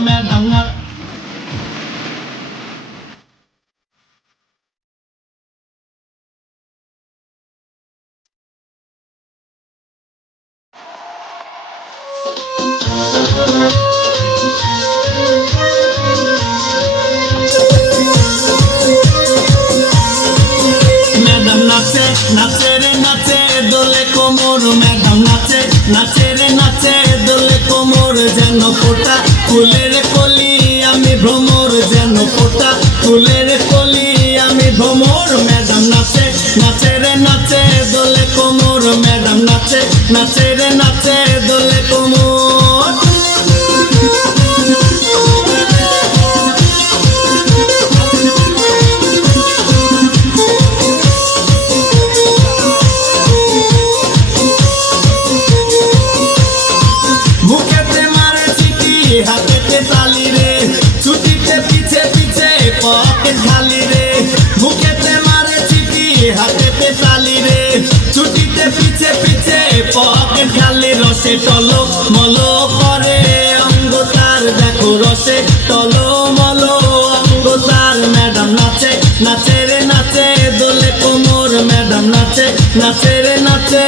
madam নাচে নাচে রে নাচে দোলে কোমর ম্যাডাম নাচে নাচে রে নাচে দোলে কোমর যেন ফোটা ফুলের কলি আমি ভ্রমর যেন ফোটা ফুলের কলি আমি ভ্রমর ম্যাডাম নাচে নাচে রে নাচে দোলে কোমর ম্যাডাম নাচে নাচে রে নাচে দোলে কোমর হাতেতে তালি রে ছুটিতে পিছে পিছে পকেট খালি রে মুখেতে মারে চিঠি হাতেতে তালি রে ছুটিতে পিছে পিছে পকেট খালি রসে টলো মলো করে অঙ্গ তার দেখো রসে টলো মলো অঙ্গ তার ম্যাডাম নাচে নাচে রে নাচে দোলে কোমর ম্যাডাম নাচে নাচে রে নাচে